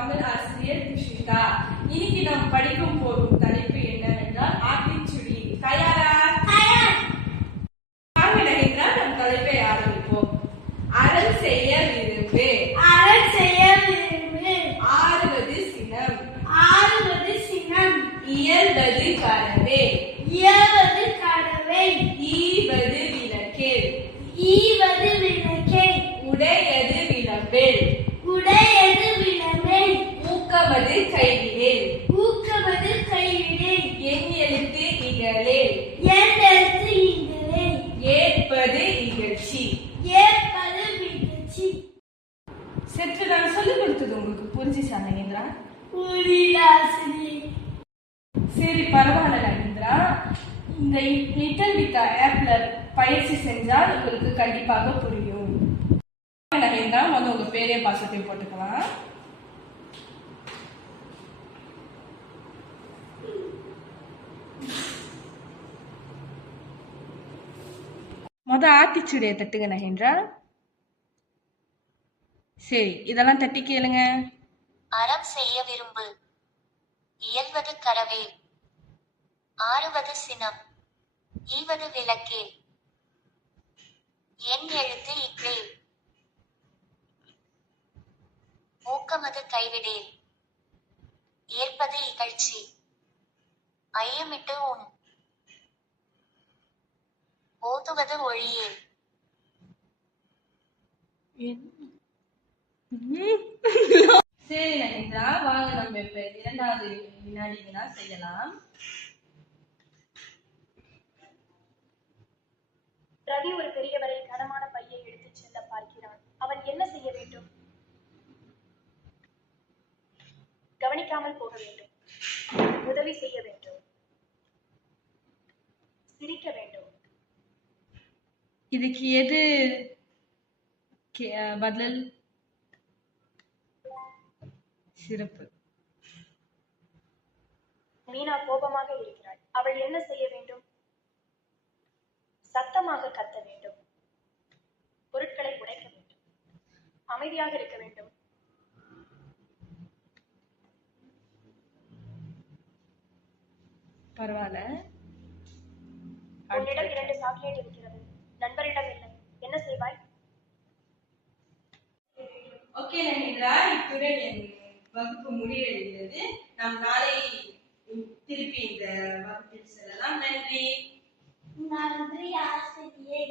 தமிழ் ஆசிரியர் குஷிதா. இன்னைக்கு நாம் படிக்கும் போகும் தலைப்பு என்னவென்றால் ஆத்திச்சுடி. தயாரா? நம் தலைப்பை ஆரம்பிப்போம். அறம் செய்ய விரும்பு. ஆறுவது சினம். இயல்பது கரவே. ஈவது விளக்கேல். உடையது விளம்பேல். ஊக்கவது கைவிடேல். என் எழுத்து இகழேல். ஏற்பது இகழ்ச்சி. சற்று நான் சொல்லிக் கொடுத்தது உங்களுக்கு புரிஞ்சுச்சா நகேந்திரா? சரி, பரவாயில்ல நகேந்திரா. இந்த லிட்டில் வித்தா ஆப்ல பயிற்சி செஞ்சால் உங்களுக்கு கண்டிப்பாக புரியும். நகேந்திரா, முதல்ல உங்க பேரையும் பாசத்தையும் போட்டுக்கலாம். ஆத்திச்சுடைய தட்டுங்க நகேந்திரா. சரி, இதெல்லாம் தட்டி கேளுங்க. அறம் செய்ய விரும்பு. இயல்வது கரவே. ஆறுவது சினம். ஈவது விளக்கேல். என் எழுத்து இக்ழேல். ஊக்கமது கைவிடேல். ஏற்பது இகழ்ச்சி. ஐயமிட்டு உன். ஓதுவது ஒழியேல். சரி நகேந்திரா, வாங்க நம்ம இப்ப இரண்டாவது வினாடி வினா செய்யலாம். ரவி ஒரு பெரியவரை கனமான பையை எடுத்துச் செல்ல பார்க்கிறான். அவன் என்ன செய்ய வேண்டும்? கவனிக்காமல் போக வேண்டும். உதவி செய்ய வேண்டும். சிரிக்க வேண்டும். இதுக்கு எது பதில்? சிறப்பு. மீனா கோபமாக இருக்கிறாள். அவள் என்ன செய்ய வேண்டும்? சத்தமாக கத்த வேண்டும். பொருட்களை உடைக்க வேண்டும். அமைதியாக இருக்க வேண்டும். பரவாயில்ல. உன்னிடம் 2 சாக்லேட் இருக்கிறது, நண்பரிடம் இல்லை. என்ன செய்வாய்? ஓகே நகேந்திரா, இத்துடன் என் வகுப்பு முடிவடைகிறது. நாம் நாளை திருப்பி இந்த வகுப்பில் செல்லலாம். நன்றி. நன்றி ஆசிரியே.